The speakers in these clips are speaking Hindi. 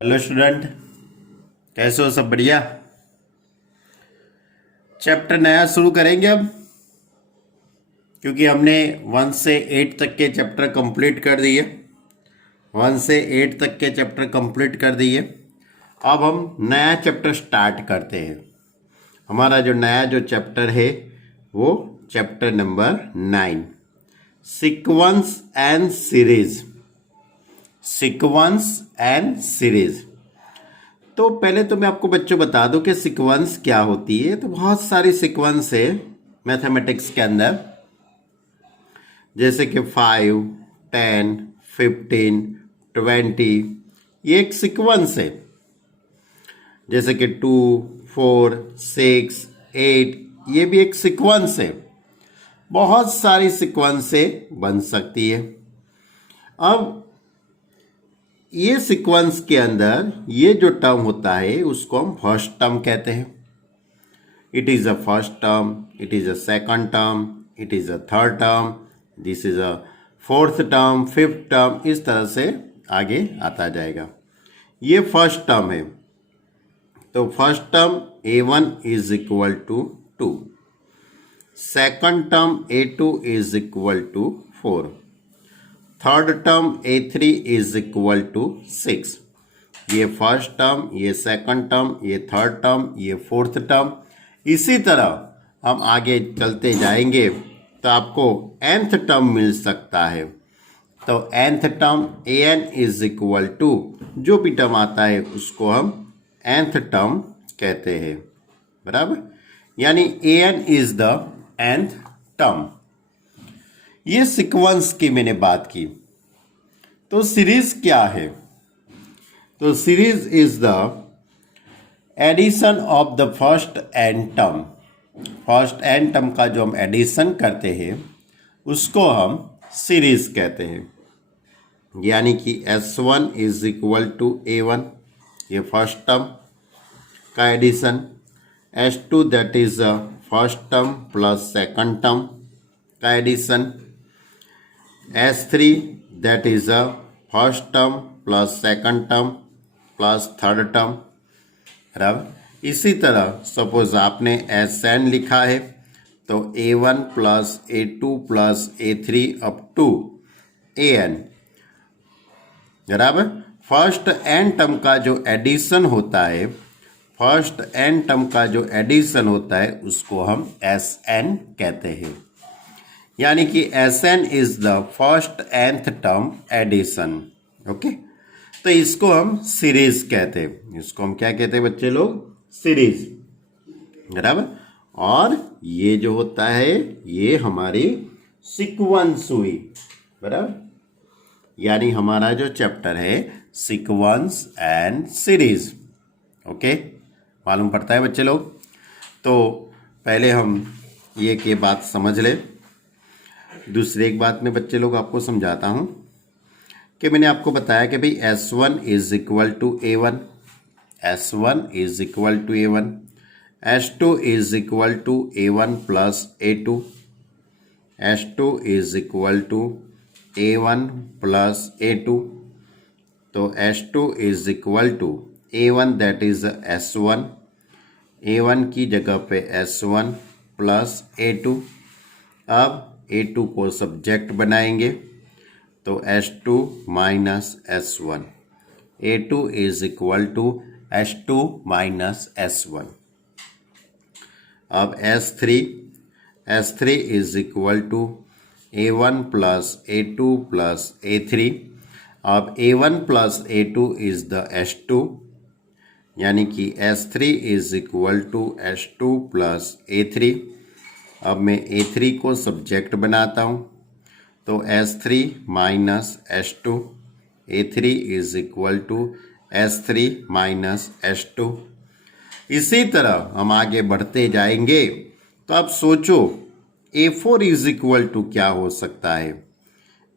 हेलो स्टूडेंट, कैसे हो? सब बढ़िया। चैप्टर नया शुरू करेंगे अब, क्योंकि हमने 1 से 8 तक के चैप्टर कंप्लीट कर दिए। 1 से 8 तक के चैप्टर कंप्लीट कर दिए। अब हम नया चैप्टर स्टार्ट करते हैं। हमारा जो नया चैप्टर है वो chapter number 9, sequence and series. Sequence and series. तो पहले तो मैं आपको बच्चों बता दूं कि सीक्वेंस क्या होती है। तो बहुत सारी सीक्वेंस है मैथमेटिक्स के अंदर, जैसे कि 5, 10, 15, 20। ये एक सीक्वेंस है। जैसे कि 2, 4, 6, 8, ये भी एक सीक्वेंस है। बहुत सारी सीक्वेंसें बन सकती है। अब ये सीक्वेंस के अंदर ये जो टर्म होता है उसको हम फर्स्ट टर्म कहते हैं। It is a first term, it is a second term, it is a third term, this is a fourth term, fifth term, इस तरह से आगे आता जाएगा। ये फर्स्ट टर्म है। तो first term a1 is equal to 2, second term a2 is equal to 4, third term a3 is equal to 6। ये फर्स्ट टर्म, ये सेकंड टर्म, ये थर्ड टर्म, ये फोर्थ टर्म। इसी तरह हम आगे चलते जाएंगे तो आपको nth टर्म मिल सकता है। तो nth term an is equal to, जो भी टर्म आता है उसको हम nth टर्म कहते हैं, बराबर। यानी an is the nth term. ये सीक्वेंस की मैंने बात की। तो सीरीज क्या है? तो series is the addition of the first n term. फर्स्ट n टर्म का जो हम एडिशन करते हैं उसको हम सीरीज कहते हैं। यानी कि s1 is equal to a1, ये फर्स्ट टर्म का addition. s2 that is first term plus second term का addition. s3 that is first term plus second term plus third term, बराबर। इसी तरह सपोज आपने sn लिखा है तो a1 plus a2 plus a3 up to an, बराबर। फर्स्ट n टर्म का जो एडिशन होता है, फर्स्ट n टर्म का जो एडिशन होता है उसको हम sn कहते हैं। यानी कि sn is the first nth term addition. Okay, तो इसको हम सीरीज कहते हैं। इसको हम क्या कहते हैं बच्चे लोग? सीरीज, बराबर। और ये जो होता है ये हमारी सीक्वेंस हुई, बराबर। यानी हमारा जो चैप्टर है सीक्वेंस एंड सीरीज। ओके, मालूम पड़ता है बच्चे लोग? तो पहले हम ये की बात समझ ले। दूसरी एक बात मैं बच्चे लोग आपको समझाता हूं कि मैंने आपको बताया कि भाई s1 is equal to a1, s1 is equal to a1, s2 is equal to a1 plus a2, s2 is equal to a1 plus a2। तो s2 is equal to a1 that is s1, a1 की जगह पे s1 प्लस a2। अब a2 को सब्जेक्ट बनाएंगे तो s2 minus s1, a2 is equal to s2 minus s1। अब s3 is equal to a1 plus a2 plus a3। अब a1 plus a2 is the s2, यानी कि s3 is equal to s2 plus a3। अब मैं a3 को सब्जेक्ट बनाता हूँ तो s3 minus s2, a3 is equal to s3 minus s2। इसी तरह हम आगे बढ़ते जाएंगे। तो आप सोचो a4 इज इक्वल टू क्या हो सकता है?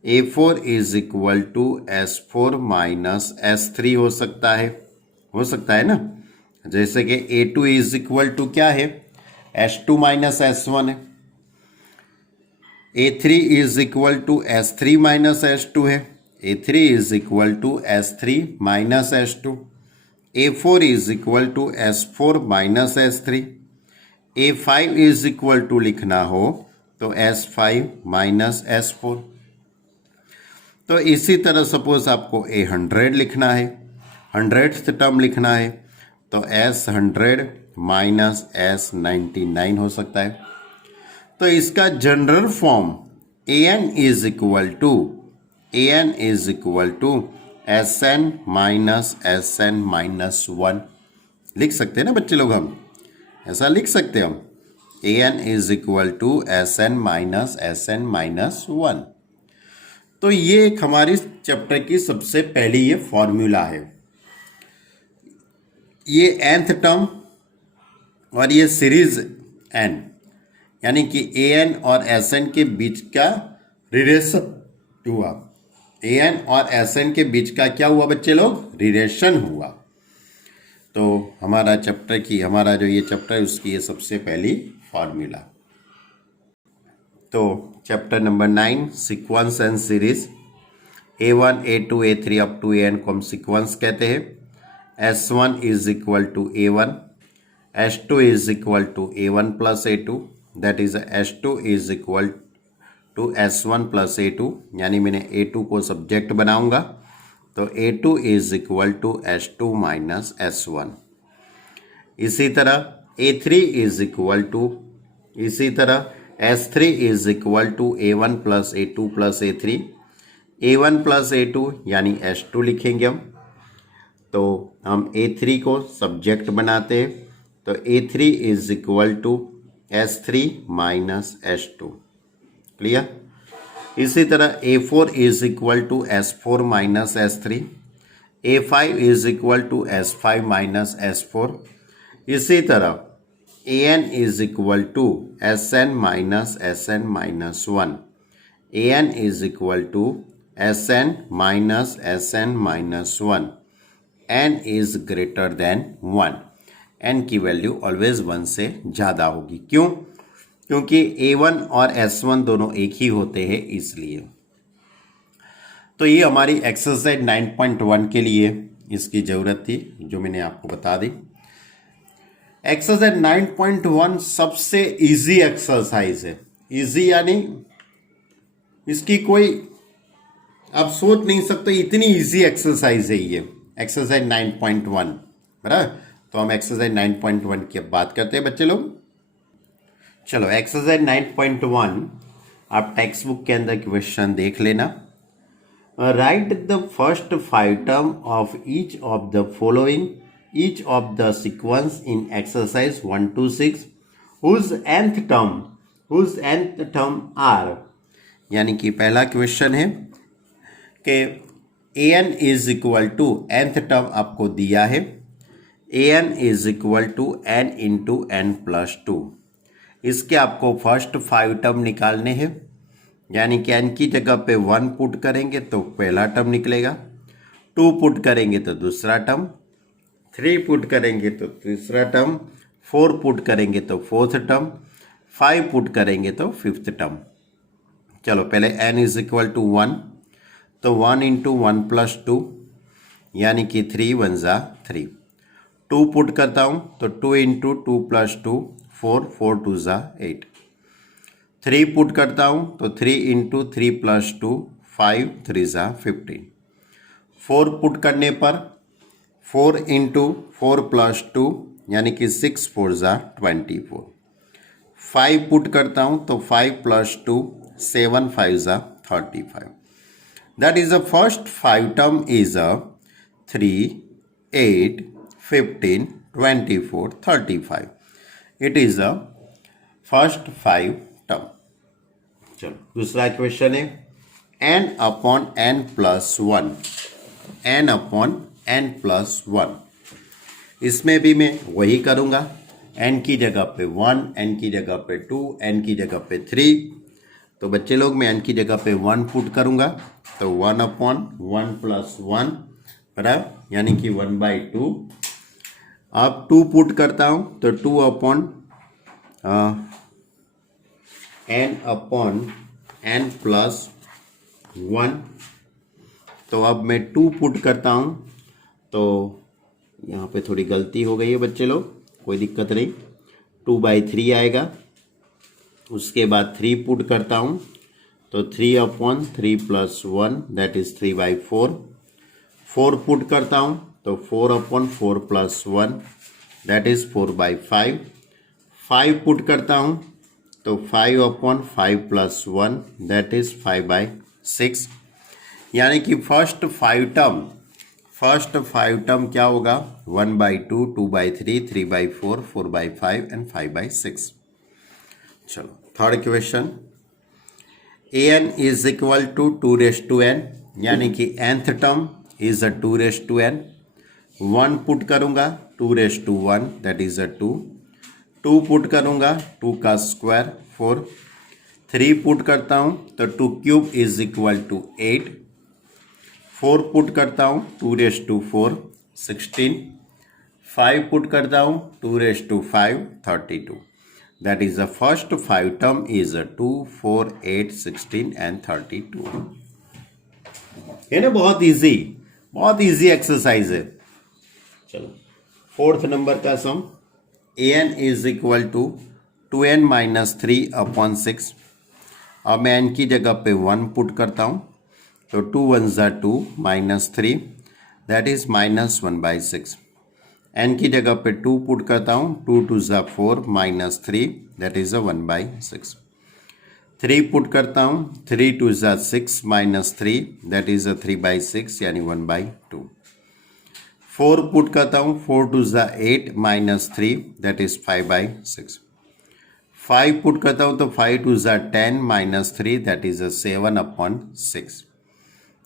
a4 is equal to s4 minus s3 हो सकता है ना। जैसे कि a2 इज इक्वल टू क्या है? s2 माइनस s1 है। a3 is equal to s3 minus s2 है। A3 is equal to S3 minus S2, A4 is equal to S4 minus S3, A5 is equal to लिखना हो तो S5 माइनस S4। तो इसी तरह सपोज आपको A100 लिखना है, 100th टर्म लिखना है, तो S100 माइनस S99 हो सकता है। तो इसका general form an is equal to Sn minus Sn minus 1 लिख सकते हैं ना बच्चे लोग, हम ऐसा लिख सकते हैं हम, an is equal to Sn minus Sn minus 1। तो ये एक हमारी चैप्टर की सबसे पहली ये फॉर्मूला है। ये nth टर्म और ये सीरीज n, यानी कि an और Sn के बीच का रिलेशन हुआ, an और Sn के बीच का क्या हुआ बच्चे लोग, रिलेशन हुआ। तो हमारा चैप्टर की, हमारा जो ये चैप्टर है उसकी ये सबसे पहली फॉर्मूला। तो chapter number 9 sequence and series, A1 A2 A3 up to An को हम सीक्वेंस कहते हैं। S1 is equal to A1, S2 is equal to A1 plus A2, that is S2 is equal to S1 plus A2, यानी मैंने A2 को सब्जेक्ट बनाऊंगा तो A2 is equal to S2 minus S1। इसी तरह A3 इज इक्वल टू, इसी तरह S3 is equal to A1 plus A2 plus A3, A1 plus A2 यानी S2 लिखेंगे हम। तो हम A3 को सब्जेक्ट बनाते हैं तो A3 is equal to S3 minus S2, clear. इसी तरह A4 is equal to S4 minus S3, A5 is equal to S5 minus S4। इसी तरह An is equal to Sn minus Sn minus 1, An is equal to Sn minus Sn minus 1, n is greater than 1, n की वैल्यू ऑलवेज 1 से ज़्यादा होगी। क्यों? क्योंकि A1 और S1 दोनों एक ही होते हैं, इसलिए। तो ये हमारी एक्सरसाइज 9.1 के लिए इसकी ज़रूरत थी, जो मैंने आपको बता दी। एक्सरसाइज 9.1 सबसे इजी एक्सरसाइज है। इजी यानी इसकी कोई आप सोच नहीं सकते, इतनी इजी एक्सरसाइज है ये एक्सरसाइज 9.1, बराबर। तो हम एक्सरसाइज 9.1 की अब बात करते हैं बच्चे लोग। चलो एक्सरसाइज 9.1 आप टेक्स्ट बुक के अंदर क्वेश्चन देख लेना। Write the first 5 term of each of the following, each of the sequence in exercise 1 to 6 whose nth term are. यानी कि पहला क्वेश्चन है कि an is equal to nth term आपको दिया है, an is equal to n into n plus 2। इसके आपको फर्स्ट 5 टर्म निकालने हैं, यानी कि n की जगह पे 1 पुट करेंगे तो पहला टर्म निकलेगा, 2 पुट करेंगे तो दूसरा टर्म, 3 पुट करेंगे तो तीसरा टर्म, 4 पुट करेंगे तो फोर्थ टर्म, 5 पुट करेंगे तो फिफ्थ टर्म। चलो पहले n इज इक्वल टू 1, तो 1 इंटू 1 प्लस 2 यानी कि 3 1 जा 3। 2 पुट करता हूँ तो 2 इंटू 2 प्लस 2 4, 4 2 जा 8। 3 पुट करता हूँ तो 3 इंटू 3 प्लस 2 5 3 जा 15। 4 पुट करने पर 4 इंटू 4 प्लस 2 यानी कि 6 4 जा 24। 5 पुट करता हूँ तो 5 प्लस 2 7 5 जा 35। That is the first 5 term is 3, 8, 15, 24, 35. It is the first 5 term. चलो दूसरा क्वेश्चन है n upon n plus 1, n upon n plus 1। इसमें भी मैं वही करूँगा, n की जगह पे 1, n की जगह पे 2, n की जगह पे 3। तो बच्चे लोग मैं n की जगह पे 1 पुट करूँगा तो 1 अपॉन 1 प्लस 1 बराबर, यानी कि 1/2। अब 2 पुट करता हूँ तो 2 upon n upon n plus 1। तो अब मैं 2 पुट करता हूँ, तो यहाँ पे थोड़ी गलती हो गई है बच्चे लोग, कोई दिक्कत नहीं, 2/3 आएगा। उसके बाद 3 पुट करता हूँ, तो 3/3 + 1 दैट इज़ 3/4। 4 पुट करता हूँ, तो 4/4 + 1 दैट इज़ 4/5। 5 पुट करता हूँ, तो 5/5 + 1 दैट इज़ 5/6। यानी कि फर्स्ट फाइव टर्म क्या होगा, 1/2, 2/3, 3/4, 4/5 एंड 5/6। चलो third question, an is equal to 2n, यानी कि nth term is 2n। 1 put करूंगा, 2 दैट इज 2। 2 पुट करूंगा, 2 का स्क्वायर 4। 3 पुट करता हूं, तो 2 cube is equal to 8। 4 put करता हूं, 2 16। 5 पुट करता हूं, 2 32। That is the first 5 term is 2, 4, 8, 16 and 32. है ना, बहुत इजी एक्सरसाइज है। चलो फोर्थ नंबर का sum, an is equal to 2n - 3/6। अब मैं n की जगह पे 1 पुट करता हूँ, तो 2 1 2 -3 दैट इज -1/6। n की जगह पे 2 पुट करता हूँ, 2 2 4 -3 दैट इज 1/6। 3 पुट करता हूँ, 3 2 6 -3 दैट इज 3/6 यानी 1/2। 4 पुट करता हूँ, 4 2 8 -3 दैट इज 5/6। 5 पुट करता हूँ, तो 5 2 10 -3 दैट इज 7/6।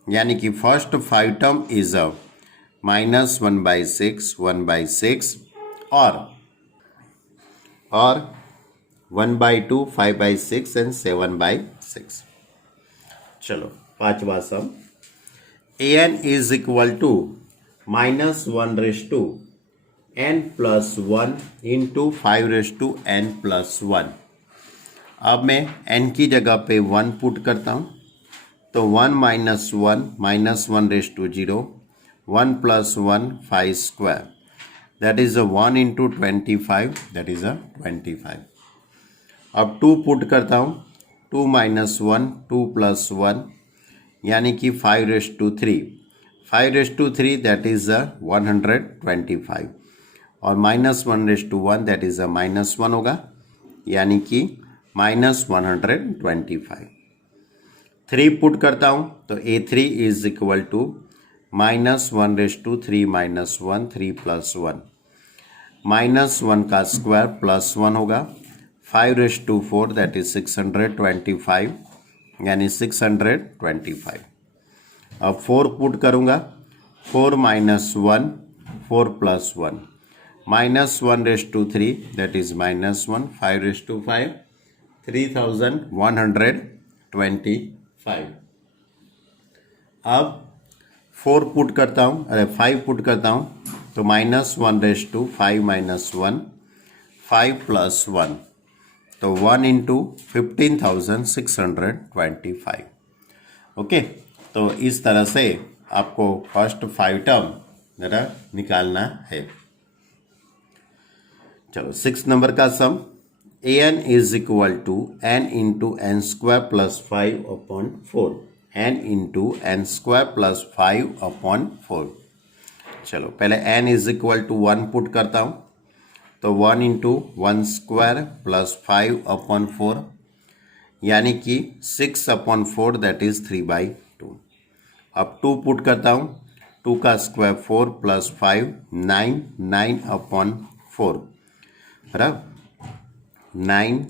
यानी कि फर्स्ट 5 टर्म इज -1/6, 1/6 और 1/2, 5/6 एंड 7/6। चलो पांचवा sum, an is equal to -1/n + 1 into 5/n + 1। अब मैं n की जगह पे 1 पुट करता हूँ, तो 1 - 1 -1/0, 1 + 1 5 square that is 1 into 25 that is 25। अब 2 पुट करता हूँ, 2 - 1 2 + 1 यानी कि 5/3, 5/3 that is 125 और -1/1 that is -1 होगा, यानी कि -125। 3 पुट करता हूँ, तो a3 इज इक्वल टू -1/3 -1 3 + 1 -1 का स्क्वायर +1 होगा, 5/4 दैट इज 625 यानी 625। अब 4 पुट करूँगा, 4 - 1 4 + 1 -1/3 दैट इज -1, 5/5 3125। अब 4 पुट करता हूँ, 5 पुट करता हूँ, तो -1/5 -1 5 + 1 तो 1 इंटू 15,625। ओके, तो इस तरह से आपको फर्स्ट 5 टर्म जरा निकालना है। चलो 6 नंबर का sum, an is equal to n into n² + 5/4, n into n² + 5/4। चलो पहले n is equal to 1 put करता हूँ, तो 1 इंटू 1² + 5/4 यानी कि 6/4 दैट इज 3/2। अब 2 पुट करता हूँ, 2 का स्क्वायर 4 + 5 9 9/4 बराबर 9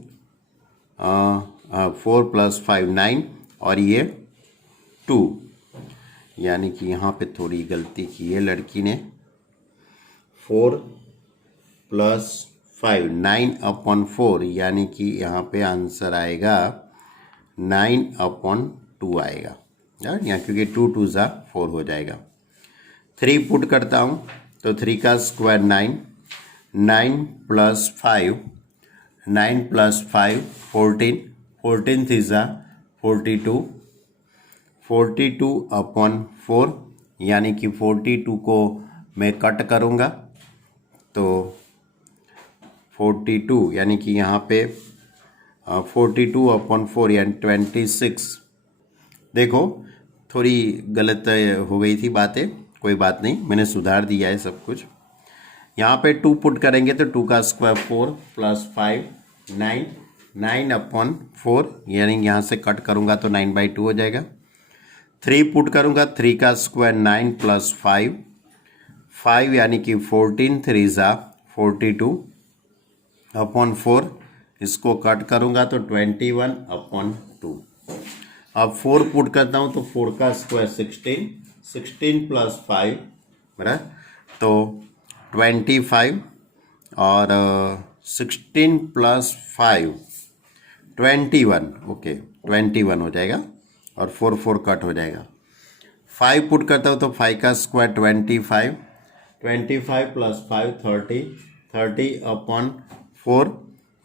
4 + 5 9 और ये 2, यानी कि यहाँ पे थोड़ी गलती की है लड़की ने, 4 + 5 9/4 यानी कि यहाँ पे आंसर आएगा 9/2 आएगा यहाँ, क्योंकि 2 2 4 हो जाएगा। 3 पुट करता हूँ, तो 3 का स्क्वायर 9 9 + 5 9 + 5 14 14 3 42 42/4 यानी कि 42 को मैं कट करूँगा तो 42 यानी कि यहाँ पे 42/4 यानी 26। देखो थोड़ी गलत हो गई थी बातें, कोई बात नहीं, मैंने सुधार दिया है सब कुछ। यहाँ पे 2 पुट करेंगे तो 2 का स्क्वायर 4 + 5 9, 9/4 यानी यहाँ से कट करूँगा तो 9/2 हो जाएगा। 3 पुट करूँगा, 3 का स्क्वायर 9 + 5 5 यानी कि 14 3 ज़ा 42/4, इसको कट करूँगा तो 21/2। अब 4 पुट करता हूँ तो 4 का स्क्वायर 16, 16 + 5 बराबर तो 25 और 16 + 5 21, ओके 21 हो जाएगा और 4 4 कट हो जाएगा। 5 पुट करता हूँ तो 5 का स्क्वायर 25, 25 + 5 30, 30/4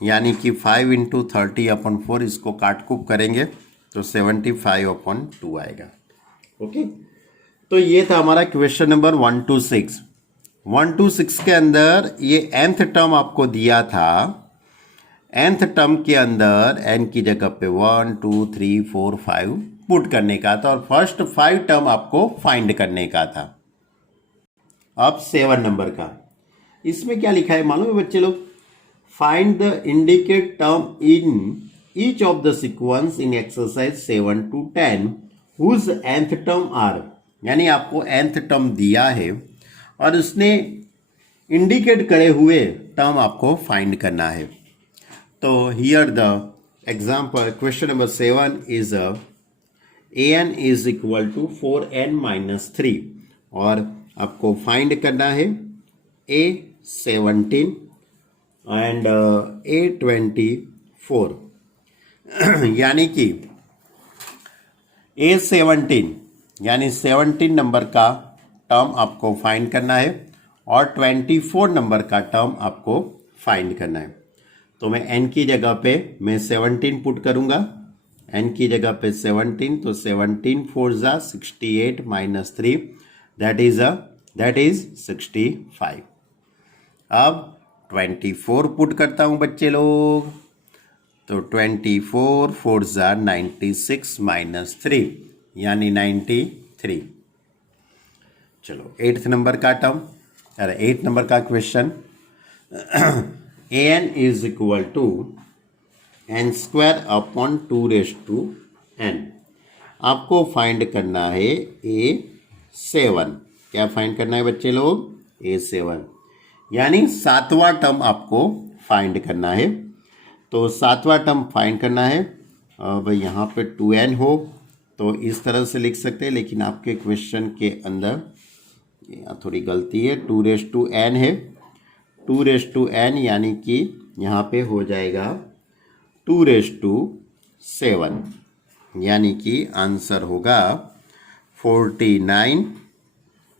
यानी कि 5 × 30/4, इसको काटकूट करेंगे तो 75/2 आएगा। ओके, तो ये था हमारा क्वेश्चन नंबर 1 to 6। 1 to 6 के अंदर ये nth टर्म आपको दिया था, nth टर्म के अंदर n की जगह पे 1 2 3 4 5 पुट करने का था और फर्स्ट 5 टर्म आपको फाइंड करने का था। अब 7 नंबर का, इसमें क्या लिखा है मालूम है बच्चे लोग? Find the indicate term in each of the sequence in exercise 7 to 10 whose nth term are, यानी आपको nth टर्म दिया है और उसने इंडिकेट करे हुए टर्म आपको फाइंड करना है। तो here the example question number 7 is an is equal to 4n-3 और आपको फाइंड करना है a17 एंड a24 यानी कि a17 यानी 17 नंबर का टर्म आपको फाइंड करना है और 24 नंबर का टर्म आपको फाइंड करना है। तो मैं n की जगह पे मैं 17 पुट करूंगा, n की जगह पे 17 तो 17 4 ज़ा 68 - 3 दैट इज 65। अब 24 पुट करता हूं बच्चे लोग, तो 24 4 ज़ा 96 - 3 यानी 93। चलो 8th नंबर का टर्म, अरे 8 नंबर का question an is equal to n²/2n। आपको फाइंड करना है a7। क्या फाइंड करना है बच्चे लोग? a7 यानी 7वां टर्म आपको फाइंड करना है। तो 7वां टर्म फाइंड करना है। अब यहाँ पे 2n हो तो इस तरह से लिख सकते हैं, लेकिन आपके क्वेश्चन के अंदर यहाँ थोड़ी गलती है, 2n है। 2n यानी कि यहाँ पे हो जाएगा 2⁷, यानी कि आंसर होगा 49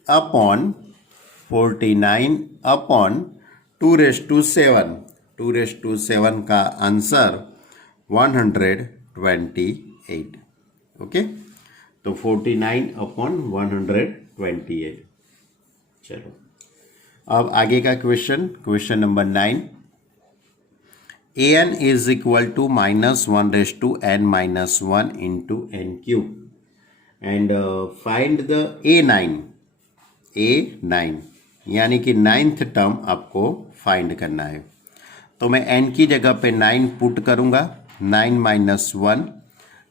अपॉन 2⁷। 2⁷ का आंसर 128। ओके, तो 49/128। चलो अब आगे का question number 9। an is equal to -1⁻n-1 into n³ and find the a9 यानी कि 9th टर्म आपको फाइंड करना है। तो मैं n की जगह पे 9 पुट करूंगा, 9 - 1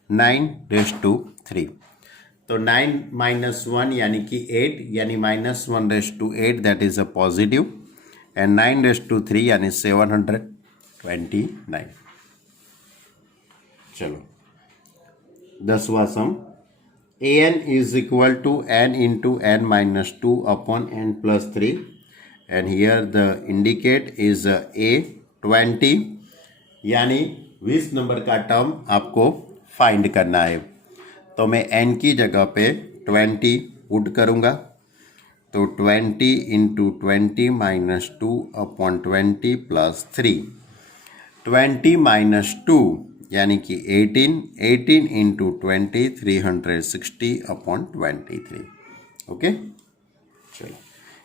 9⁻3 तो 9 - 1 यानी कि 8 यानी -1⁸ that is a positive and 9⁻3 यानी 729। चलो 10वां sum, an is equal to n into n-2 upon n+3 and here the indicate is a20 यानी 20 नंबर का टर्म आपको फाइंड करना है। तो मैं n की जगह पे 20 पुट करूँगा, तो 20 × 20 - 2 अपॉन 20 + 3 20 - 2 यानी कि 18 इंटू 20 360/23। ओके, चलो,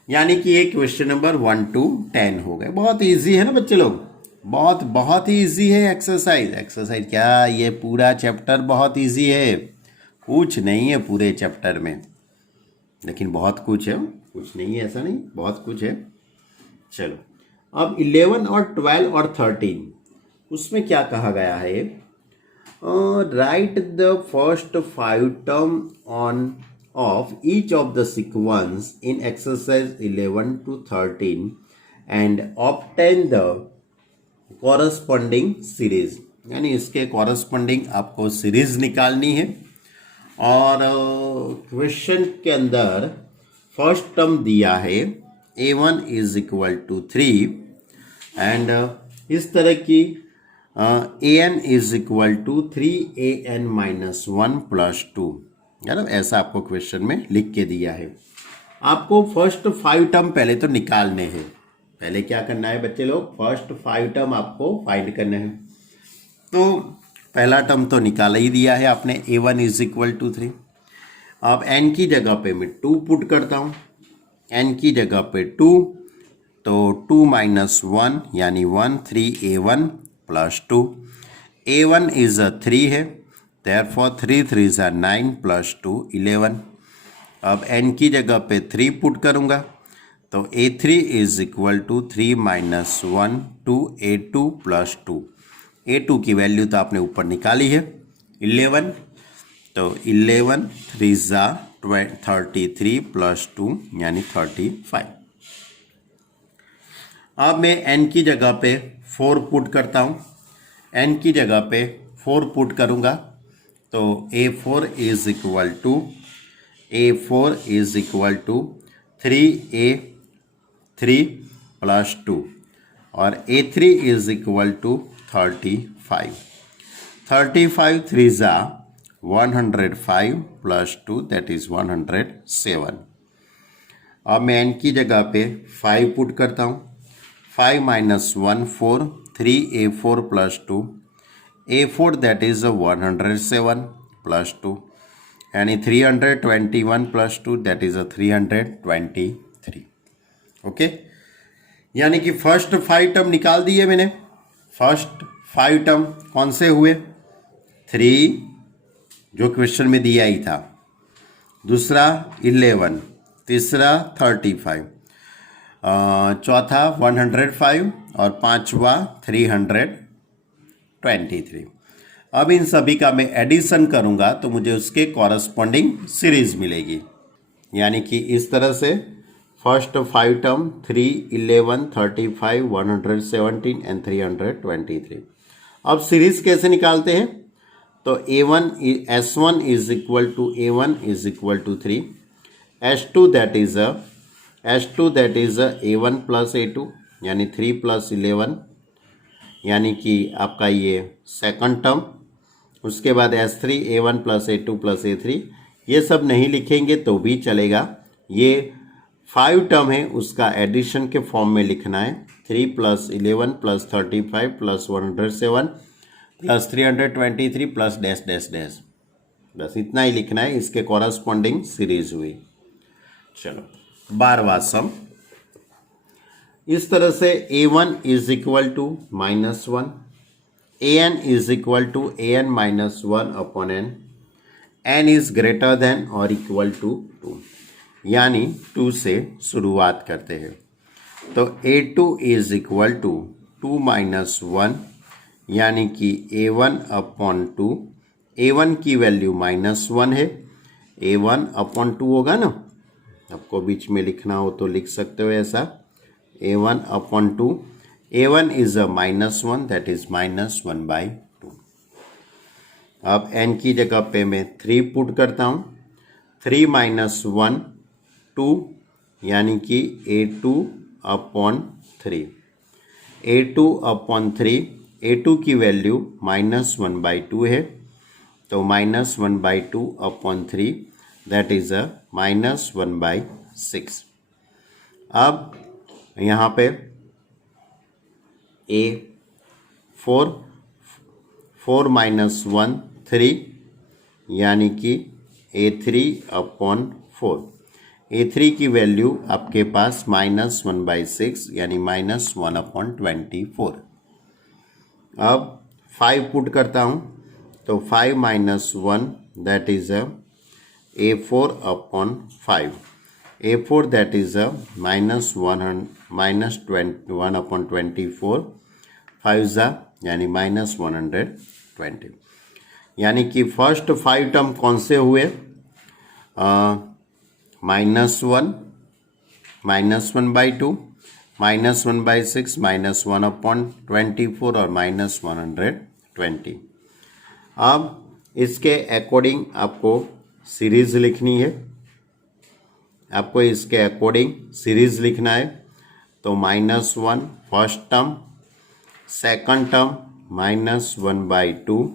यानी कि ये क्वेश्चन नंबर 1 to 10 हो गए। बहुत इजी है ना बच्चे लोग, बहुत ही इजी है। एक्सरसाइज क्या, ये पूरा चैप्टर बहुत इजी है। कुछ नहीं है पूरे चैप्टर में, लेकिन बहुत कुछ है। कुछ नहीं है ऐसा नहीं, बहुत कुछ है। चलो, अब 11 और 12 और 13 उसमें क्या कहा गया है, right the first 5 term on off each of the sequence in exercise 11 to 13 and obtain the corresponding series. यानी इसके कॉरस्पॉन्डिंग आपको सीरीज निकालनी है। और क्वेश्चन के अंदर फर्स्ट टर्म दिया है a1 is equal to 3 and इस तरह की an is equal to 3an minus 1 plus 2, मतलब ऐसा आपको क्वेश्चन में लिख के दिया है। आपको फर्स्ट 5 टर्म पहले तो निकालने हैं। पहले क्या करना है बच्चे लोग, फर्स्ट 5 टर्म आपको फाइंड करना है। तो पहला टर्म तो निकाला ही दिया है आपने, a1 इज इक्वल टू 3। अब n की जगह पे मैं 2 पुट करता हूँ, n की जगह पे 2, तो 2 माइनस 1 यानी 1, 3a1 plus 2। a1 is a 3 है, देयरफॉर 3 3 इज 9 प्लस 2 11। अब n की जगह पे 3 पुट करूँगा, तो a3 is equal to 3 minus 1 2 a2 plus 2। a2 की वैल्यू तो आपने ऊपर निकाली है 11, तो 11 3 ज़ा 33 प्लस 2 यानी 35। अब मैं n की जगह पे 4 पुट करता हूँ, n की जगह पे 4 पुट करूँगा, तो a4 is equal to 3a3 plus 2 और a3 इज इक्वल टू 35। 35 3 ज़ा 105 प्लस 2 दैट इज 107। अब मैं n की जगह पे 5 पुट करता हूँ, 5 minus 1 4 3a4 plus 2, a4 that is 107 plus 2 यानी 321 प्लस 2 दैट इज 323। ओके, यानी कि फर्स्ट 5 टर्म निकाल दिए मैंने। फर्स्ट 5 टर्म कौन से हुए, 3 जो क्वेश्चन में दिया ही था, दूसरा 11, तीसरा 35, चौथा 105 और पांचवा 323। अब इन सभी का मैं एडिशन करूंगा तो मुझे उसके कॉरस्पॉन्डिंग सीरीज मिलेगी। यानी कि इस तरह से फर्स्ट 5 टर्म 3 11 35 117 एंड 323। अब सीरीज कैसे निकालते हैं, तो a1 s1 is equal to a1 is equal to 3, s2 that is a1 plus a2 यानी 3 प्लस 11 यानी कि आपका ये सेकंड टर्म। उसके बाद s3 a1 plus a2 plus a3, ये सब नहीं लिखेंगे तो भी चलेगा। ये 5 टर्म है उसका एडिशन के फॉर्म में लिखना है, 3 plus 11 plus 35 plus 107 plus 323 plus dash dash dash, बस इतना ही लिखना है। इसके कॉरस्पॉन्डिंग सीरीज हुई। चलो 12वां सम, इस तरह से a1 is equal to minus 1, an is equal to an minus 1 upon n is greater than और इक्वल टू 2, यानी 2 से शुरुआत करते हैं। तो a2 is equal to 2 minus 1 यानी कि a1 अपॉन 2, a1 की वैल्यू माइनस 1 है, a1 अपॉन 2 होगा ना, आपको बीच में लिखना हो तो लिख सकते हो ऐसा, a1 upon 2, a1 is a minus 1 that is minus 1/2। अब n की जगह पे मैं 3 पुट करता हूँ, 3 माइनस 1 2 यानी कि a2 upon 3, a2 upon 3, a2 की वैल्यू माइनस 1/2 है, तो minus 1/2 upon 3 that is a minus 1/6। अब यहाँ पे a 4 4 माइनस 1 3, यानी कि A3/4। A3 की वैल्यू आपके पास -1/6 यानी -1/24। अब 5 पुट करता हूँ तो 5 minus 1 that is A4/5। A4 that is -1/24। 5 यानी -120। यानी कि फर्स्ट 5 टर्म कौन से हुए? -1, -1/2, -1/6, -1/24 और -120। अब इसके अकॉर्डिंग आपको सीरीज लिखनी है। आपको इसके अकॉर्डिंग सीरीज लिखना है तो -1 first term, second term -1/2,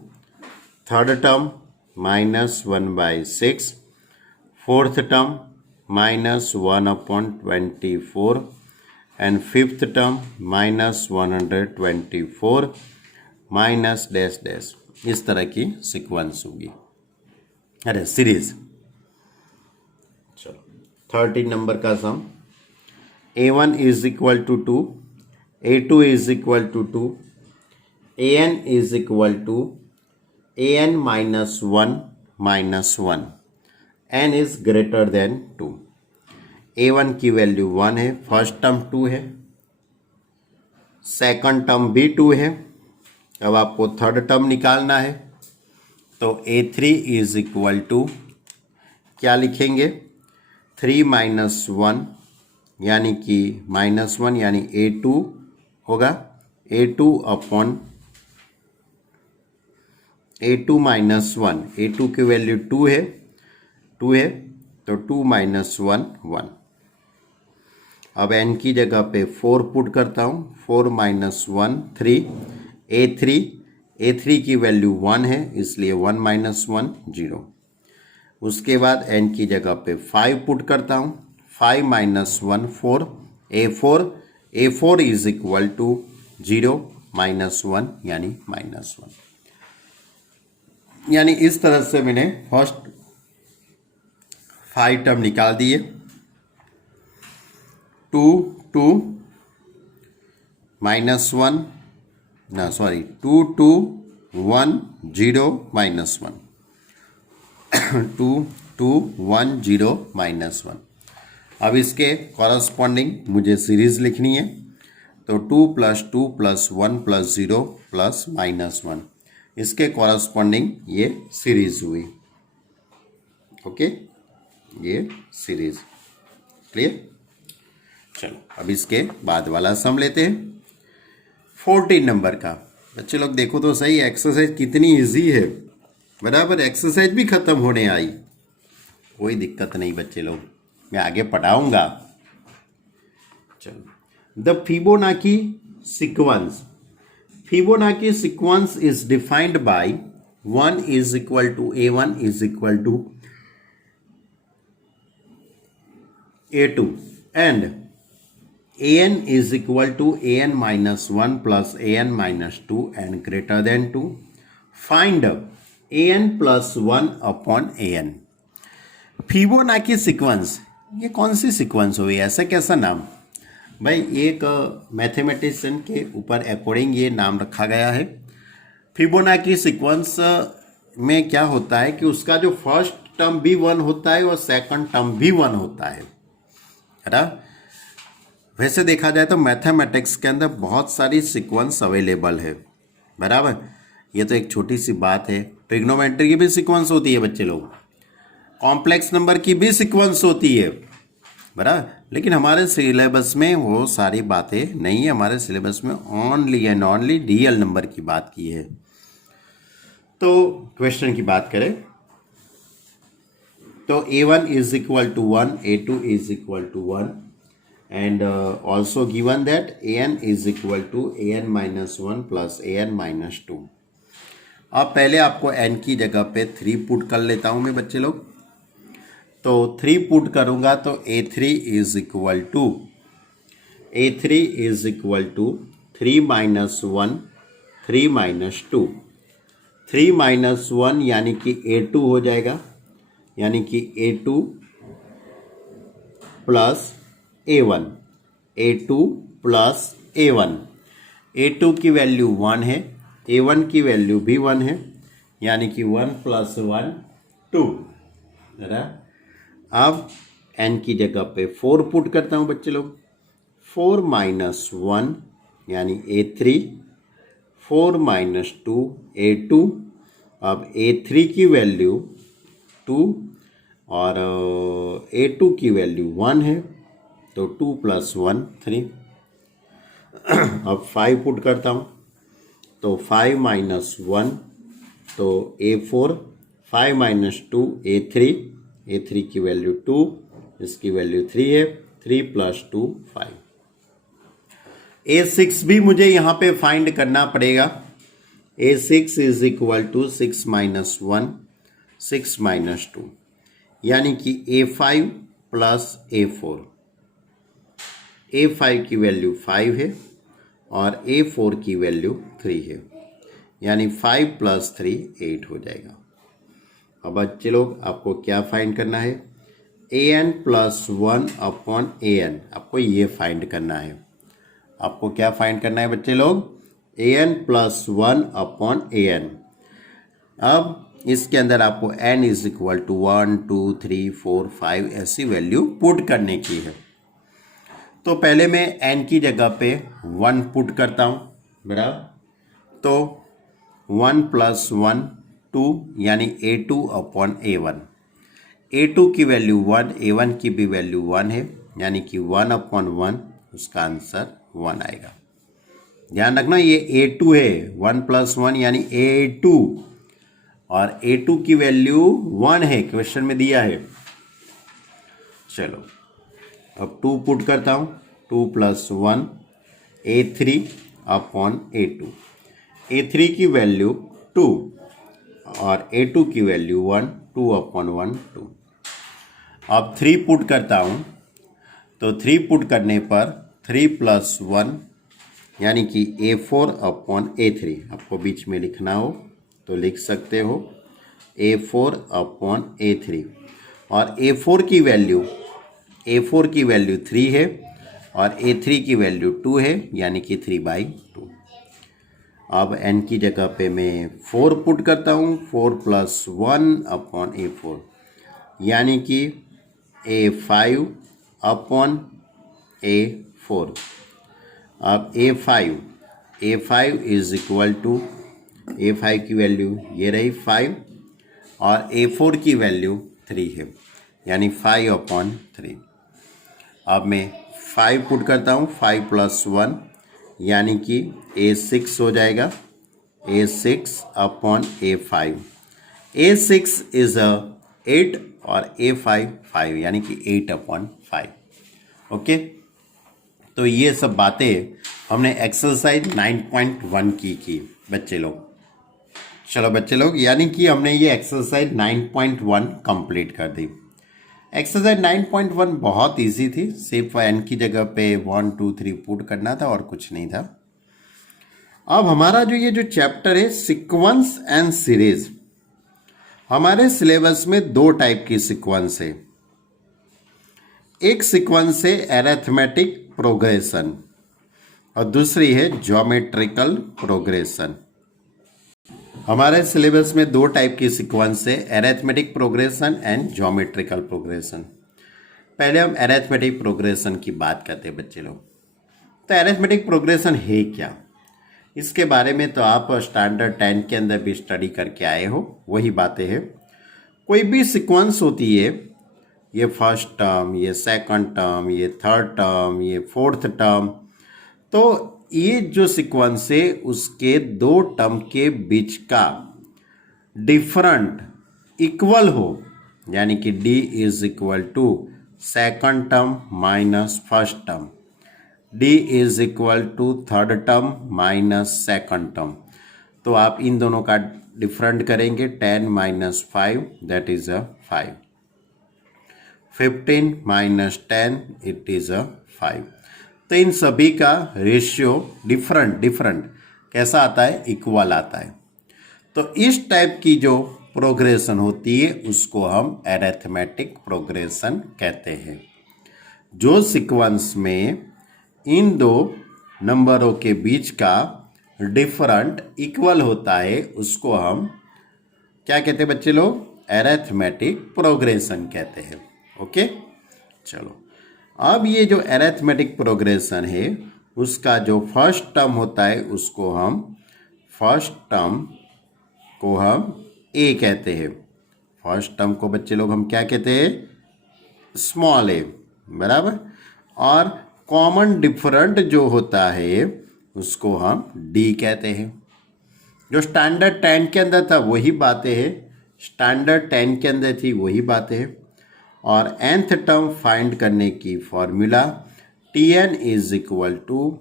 third term -1/6, fourth term -1/24 and fifth term -124 minus dash dash. इस तरह की सीक्वेंस होगी, अरे सीरीज। चलो 13 नंबर का sum. A1 is equal to 2, A2 is equal to 2, AN is equal to AN minus 1, N is greater than 2। A1 की वैल्यू 1 है, फर्स्ट टर्म 2 है, सेकंड टर्म भी 2 है। अब आपको थर्ड टर्म निकालना है तो A3 इज इक्वल टू क्या लिखेंगे? 3 माइनस 1 यानी कि -1 यानी A2 होगा। A2 माइनस 1, A2 की वैल्यू 2 है तो 2 माइनस 1 1। अब n की जगह पे 4 पुट करता हूँ। 4 माइनस 1 3, A3 की वैल्यू 1 है इसलिए 1 माइनस 1 0। उसके बाद n की जगह पे 5 पुट करता हूँ। 5 minus 1 4, A4 is equal to 0 minus 1 यानी -1। यानी इस तरह से मैंने फर्स्ट 5 टर्म निकाल दिए। 2 2 माइनस 1 2 2 1 0 माइनस 1 2 2 1 0 माइनस 1। अब इसके कॉरस्पॉन्डिंग मुझे सीरीज लिखनी है तो 2 + 2 + 1 + 0 + -1। इसके कॉरस्पॉन्डिंग ये सीरीज हुई। ओके, ये सीरीज क्लियर। चलो अब इसके बाद वाला सम लेते हैं 14 नंबर का। बच्चे लोग देखो तो सही, एक्सरसाइज कितनी इजी है। बराबर एक्सरसाइज भी खत्म होने आई, कोई दिक्कत नहीं बच्चे लोग, मैं आगे पढ़ाऊंगा। चलो, the Fibonacci sequence is defined by 1 is equal to A1 is equal to A2 and AN is equal to AN minus 1 plus AN minus 2 and greater than 2. Find AN plus 1 upon AN. Fibonacci sequence, ये कौन सी सीक्वेंस हुई? ऐसा कैसा नाम? भाई एक मैथमेटिशियन के ऊपर अकॉर्डिंग ये नाम रखा गया है। फिबोनाची सीक्वेंस में क्या होता है कि उसका जो फर्स्ट टर्म भी 1 होता है और सेकंड टर्म भी 1 होता है ना। वैसे देखा जाए तो मैथमेटिक्स के अंदर बहुत सारी सीक्वेंस अवेलेबल है। बराबर, ये तो एक छोटी सी बात है। ट्रिग्नोमेट्री की भी सीक्वेंस होती है बच्चे लोग, कॉम्प्लेक्स नंबर की भी सीक्वेंस होती है। बराबर, लेकिन हमारे सिलेबस में वो सारी बातें नहीं है। हमारे सिलेबस में only and only real number की बात की है। तो क्वेश्चन की बात करें तो A1 is equal to 1, A2 is equal to 1 and also given that AN is equal to AN minus 1 plus AN minus 2। अब पहले आपको n की जगह पे 3 पुट कर लेता हूं मैं बच्चे लोग। तो 3 पुट करूंगा तो A3 is equal to 3 minus 1 3 minus 2 3 minus 1 यानी कि A2 हो जाएगा, यानी कि A2 plus A1, A2 plus A1। A2 की वैल्यू 1 है, A1 की वैल्यू भी 1 है, यानी कि 1 प्लस 1 2। जरा अब n की जगह पे 4 पुट करता हूँ बच्चे लोग। 4 माइनस 1 यानी A3, 4 माइनस 2 A2। अब A3 की वैल्यू 2 और A2 की वैल्यू 1 है, तो 2 प्लस 1 3। अब 5 पुट करता हूँ, तो 5 माइनस 1 तो A4, 5 माइनस 2 A3, A3 की वैल्यू 2, इसकी वैल्यू 3 है, 3 प्लस 2 5। A6 भी मुझे यहाँ पे फाइंड करना पड़ेगा। A6 is equal to 6 minus 1, 6 minus 2, यानी कि A5 प्लस A4। A5 की वैल्यू 5 है और A4 की वैल्यू 3 है, यानी 5 प्लस 3 8 हो जाएगा। अब बच्चे लोग आपको क्या फाइंड करना है? an प्लस 1 अपॉन an, आपको ये फाइंड करना है। आपको क्या फाइंड करना है बच्चे लोग? an plus 1 upon an। अब इसके अंदर आपको n इज इक्वल टू 1 2 3 4 5 ऐसी वैल्यू पुट करने की है। तो पहले मैं n की जगह पे 1 पुट करता हूँ, बराबर। तो 1 प्लस 1 2, यानी A2 अपॉन A1। A2 की वैल्यू 1, A1 की भी वैल्यू 1 है, यानी कि 1 अपॉन 1, उसका आंसर 1 आएगा। ध्यान रखना ये A2 है, 1 प्लस 1 यानी A2, और A2 की वैल्यू 1 है, क्वेश्चन में दिया है। चलो अब 2 पुट करता हूँ, 2 plus 1 A3 upon A2। A3 की वैल्यू 2 और A2 की वैल्यू 1, 2 अपॉन 1 2। अब 3 पुट करता हूँ, तो 3 पुट करने पर 3 प्लस 1 यानी कि A4 अपॉन A3। आपको बीच में लिखना हो तो लिख सकते हो A4 अपॉन A3, और A4 की वैल्यू 3 है और A3 की वैल्यू 2 है, यानी कि 3/2। अब n की जगह पे मैं 4 पुट करता हूँ, 4 प्लस 1 अपॉन A4, यानी कि A5 अपॉन A4। अब A5 is equal to, A5 की वैल्यू ये रही 5 और A4 की वैल्यू 3 है, यानी 5 अपॉन 3। अब मैं 5 पुट करता हूँ, 5 प्लस 1 यानी कि A6 हो जाएगा, A6 upon A5। A6 is 8 और A5 5, यानी कि 8 अपॉन 5। ओके, तो ये सब बातें हमने एक्सरसाइज 9.1 की बच्चे लोग। चलो बच्चे लोग, यानी कि हमने ये एक्सरसाइज 9.1 कंप्लीट कर दी। एक्सरसाइज 9.1 बहुत इजी थी, सिर्फ n की जगह पे 1 2 3 पुट करना था और कुछ नहीं था। अब हमारा जो चैप्टर है सीक्वेंस एंड सीरीज, हमारे सिलेबस में 2 टाइप की सीक्वेंस है। एक सीक्वेंस है एरिथमेटिक प्रोग्रेशन और दूसरी है ज्योमेट्रिकल प्रोग्रेशन। हमारे सिलेबस में 2 टाइप की सीक्वेंस है, arithmetic progression and geometrical progression. पहले हम एरिथमेटिक प्रोग्रेशन की बात करते हैं बच्चे लोग। तो एरिथमेटिक प्रोग्रेशन है क्या, इसके बारे में तो आप स्टैंडर्ड 10 के अंदर भी स्टडी करके आए हो, वही बातें हैं। कोई भी सीक्वेंस होती है, ये फर्स्ट टर्म, ये सेकंड टर्म, ये थर्ड टर्म, ये फोर्थ टर्म, तो ये जो सीक्वेंस है उसके 2 टर्म के बीच का डिफरेंट इक्वल हो, यानी कि D is equal to second term minus first term, D is equal to third term minus second term. तो आप इन दोनों का डिफरेंट करेंगे, 10 minus 5 that is 5, 15 minus 10 it is 5। तो इन सभी का रेशियो डिफरेंट कैसा आता है, इक्वल आता है। तो इस टाइप की जो प्रोग्रेशन होती है उसको हम अरिथमेटिक प्रोग्रेशन कहते हैं। जो सीक्वेंस में इन दो नंबरों के बीच का डिफरेंट इक्वल होता है उसको हम क्या कहते हैं बच्चे लोग? अरिथमेटिक प्रोग्रेशन कहते हैं। ओके, चलो अब ये जो अरिथमेटिक प्रोग्रेशन है उसका जो फर्स्ट टर्म होता है उसको हम फर्स्ट टर्म को हम ए कहते हैं। फर्स्ट टर्म को बच्चे लोग हम क्या कहते हैं? स्मॉल ए, बराबर। और कॉमन डिफरेंट जो होता है उसको हम डी कहते हैं। जो स्टैंडर्ड 10 के अंदर था वही बातें हैं, स्टैंडर्ड 10 के अंदर थी वही बातें हैं। और nth टर्म फाइंड करने की formula Tn is equal to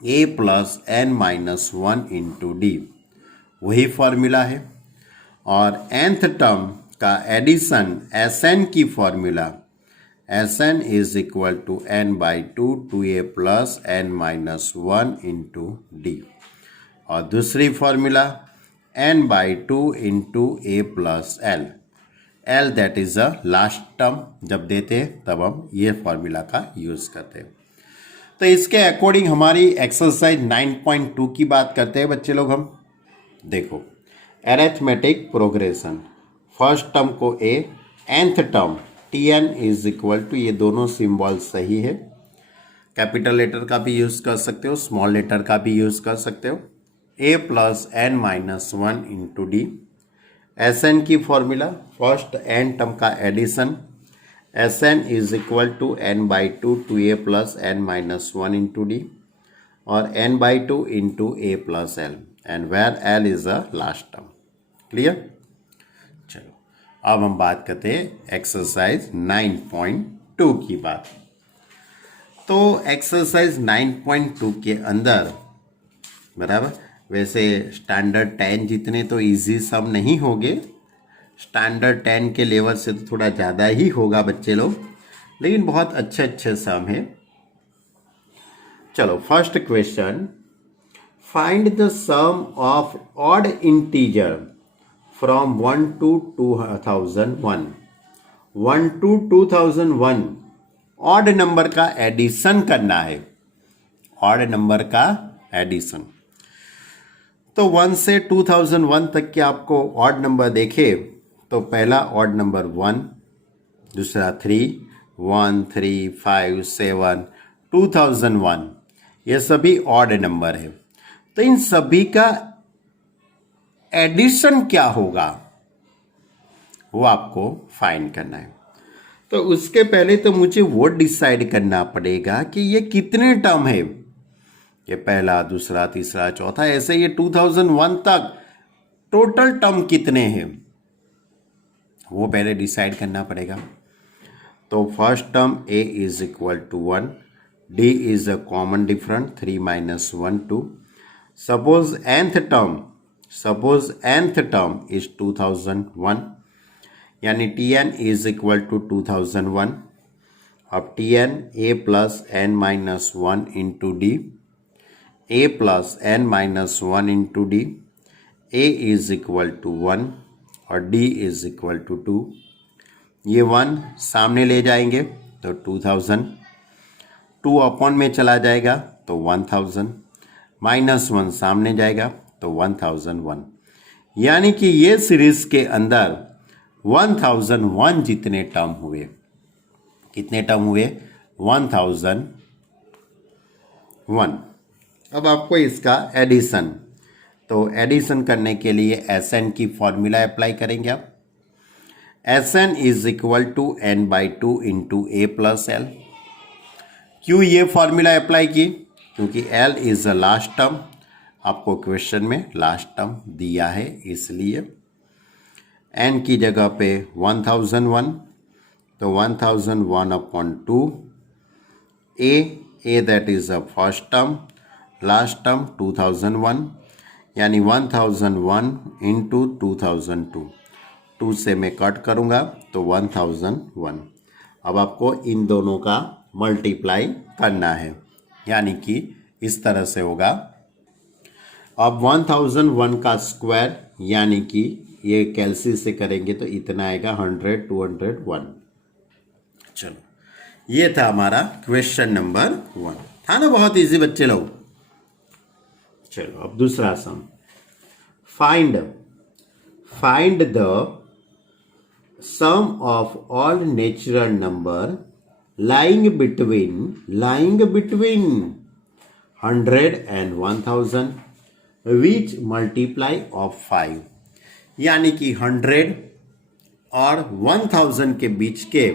a plus n minus 1 into d, वही फॉर्मूला है। और nth टर्म का एडिशन Sn की formula Sn is equal to n by 2 2a plus n minus 1 into d. और दूसरी formula n by 2 into a plus l, L that is a last term. जब देते हैं तब हम ये फॉर्मूला का यूज़ करते हैं। तो इसके अकॉर्डिंग हमारी एक्सरसाइज 9.2 की बात करते हैं बच्चे लोग। हम देखो अरिथमेटिक प्रोग्रेशन, फर्स्ट टर्म को a, nth term Tn is equal to, ये दोनों सिंबल सही है, कैपिटल लेटर का भी यूज़ कर सकते हो, स्मॉल लेटर का भी यूज़ कर सकते हो, a plus n minus 1 into d. Sn की फॉर्मूला फर्स्ट n टर्म का addition Sn is equal to n by 2 2a plus n minus 1 into d और n by 2 into a plus l and where l is a last term. Clear? चलो अब हम बात करते हैं एक्सरसाइज 9.2 की बात। तो एक्सरसाइज 9.2 के अंदर, बराबर, वैसे स्टैंडर्ड 10 जितने तो इजी सम नहीं होंगे, स्टैंडर्ड 10 के लेवल से तो थोड़ा ज़्यादा ही होगा बच्चे लोग, लेकिन बहुत अच्छे अच्छे सम है। चलो first question, find the sum of odd integer from 1 to 2001। 1 to 2001 odd number का एडिशन करना है, ऑड नंबर का एडिशन। तो 1 से 2001 तक के आपको ऑड नंबर देखे तो पहला ऑड नंबर 1, दूसरा 3, 1 3 5 7 2001, ये सभी ऑड नंबर है। तो इन सभी का एडिशन क्या होगा वो आपको फाइंड करना है। तो उसके पहले तो मुझे वो डिसाइड करना पड़ेगा कि ये कितने टर्म है, ये पहला, दूसरा, तीसरा, चौथा, ऐसे ये 2001 तक टोटल टर्म कितने हैं वो पहले डिसाइड करना पड़ेगा। तो first term a is equal to 1, d is a common different 3 minus 1 2। Suppose nth term is 2001, यानी Tn इज इक्वल टू 2001। अब Tn a plus n minus 1 into d, a plus n minus 1 into d, a is equal to 1 और d इज इक्वल टू 2। ये 1 सामने ले जाएंगे तो 2000, 2 अपॉन में चला जाएगा तो 1000, माइनस 1 सामने जाएगा तो 1001, यानी कि ये सीरीज के अंदर 1001 जितने टर्म हुए। कितने टर्म हुए? 1001। अब आपको इसका एडिशन, तो एडिशन करने के लिए Sn की फॉर्मूला अप्लाई करेंगे आप। Sn is equal to n by 2 into a plus l। क्यों ये फॉर्मूला अप्लाई की? क्योंकि l is a last term, आपको क्वेश्चन में लास्ट टर्म दिया है इसलिए। n की जगह पे 1001, तो 1001 upon 2, a that is a first term, last term 2001, यानी 1001 इंटू 2002, 2 से मैं कट करूँगा तो 1001। अब आपको इन दोनों का मल्टीप्लाई करना है, यानी कि इस तरह से होगा अब 1001 का स्क्वायर यानी कि ये कैलसी से करेंगे तो इतना आएगा 100, 201। चलो, ये था हमारा क्वेश्चन नंबर 1। था ना बहुत इजी बच्चे लोग। चलो अब दूसरा sum. Find the sum of all natural number lying between 100 and 1000 which multiply of 5। यानी कि 100 और 1000 के बीच के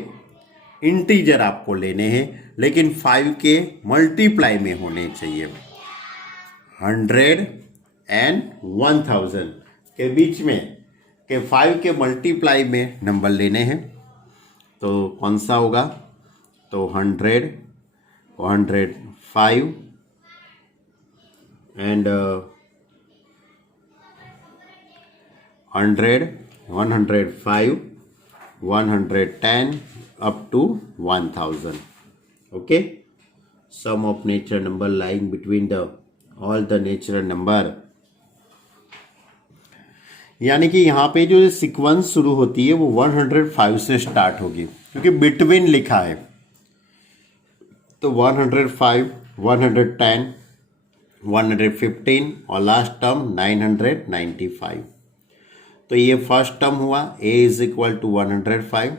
इंटीजर आपको लेने हैं, लेकिन 5 के मल्टीप्लाई में होने चाहिए। 100 एंड 1000 के बीच में के 5 के मल्टीप्लाई में नंबर लेने हैं। तो कौन सा होगा? तो 100, 105 and 100, 105, 110 up to 1000। Okay, sum of natural number lying between the all the natural number. यानी कि यहाँ पे जो सीक्वेंस शुरू होती है वो 105 से स्टार्ट होगी, क्योंकि बिटवीन लिखा है। तो 105, 110, 115 और लास्ट टर्म 995। तो ये फर्स्ट टर्म हुआ, a is equal to 105,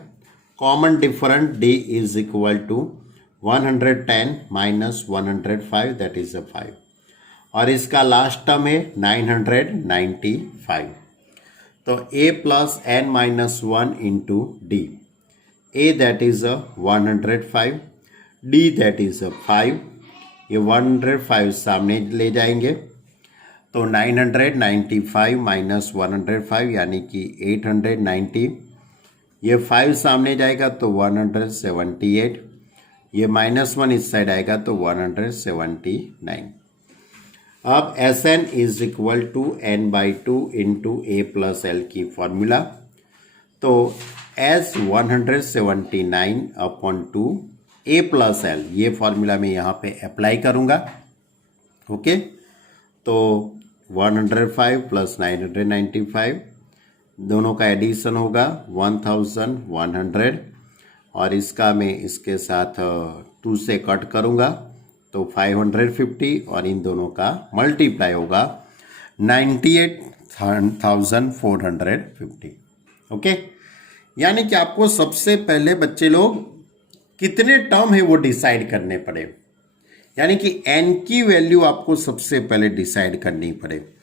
common different d is equal to 110 minus 105 that is 5, और इसका लास्ट टर्म है 995। तो a plus n minus 1 into d, a that is 105, d that is 5। ये 105 सामने ले जाएंगे तो 995 माइनस 105 यानी कि 890। ये 5 सामने जाएगा तो 178। ये -1 इस साइड आएगा तो 179। अब Sn is equal to n/2 into a plus l की फॉर्मूला। तो S 179 upon 2 a plus l, ये फॉर्मूला मैं यहाँ पे अप्लाई करूँगा। ओके, तो 105 प्लस 995 दोनों का एडिशन होगा 1100, और इसका मैं इसके साथ 2 से कट करूँगा तो 550, और इन दोनों का मल्टीप्लाई होगा 98,450। ओके, यानी कि आपको सबसे पहले बच्चे लोग कितने टर्म है वो डिसाइड करने पड़े, यानी कि n की वैल्यू आपको सबसे पहले डिसाइड करनी पड़े।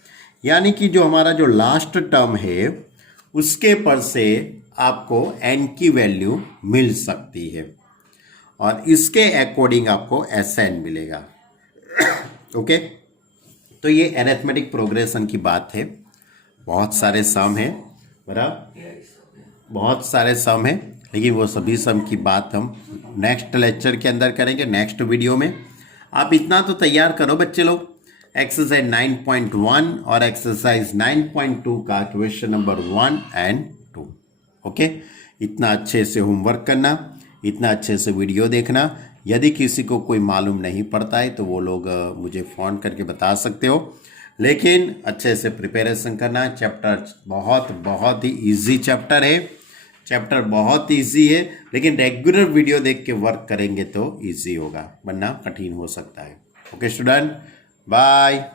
यानी कि जो हमारा जो लास्ट टर्म है उसके पर से आपको n की वैल्यू मिल सकती है, और इसके अकॉर्डिंग आपको Sn मिलेगा। ओके, तो ये अरिथमेटिक प्रोग्रेशन की बात है। बहुत सारे सम है, बराबर, बहुत सारे सम है, लेकिन वो सभी सम की बात हम नेक्स्ट लेक्चर के अंदर करेंगे, नेक्स्ट वीडियो में। आप इतना तो तैयार करो बच्चे लोग, एक्सरसाइज 9.1 और एक्सरसाइज 9.2 का क्वेश्चन नंबर 1 एंड 2। ओके, इतना अच्छे से होमवर्क करना, इतना अच्छे से वीडियो देखना। यदि किसी को कोई मालूम नहीं पड़ता है तो वो लोग मुझे फ़ोन करके बता सकते हो, लेकिन अच्छे से प्रिपरेशन करना। चैप्टर बहुत ही इजी चैप्टर है, चैप्टर बहुत इजी है, लेकिन रेगुलर वीडियो देख के वर्क करेंगे तो इजी होगा, वरना कठिन हो सकता है। Okay student, bye.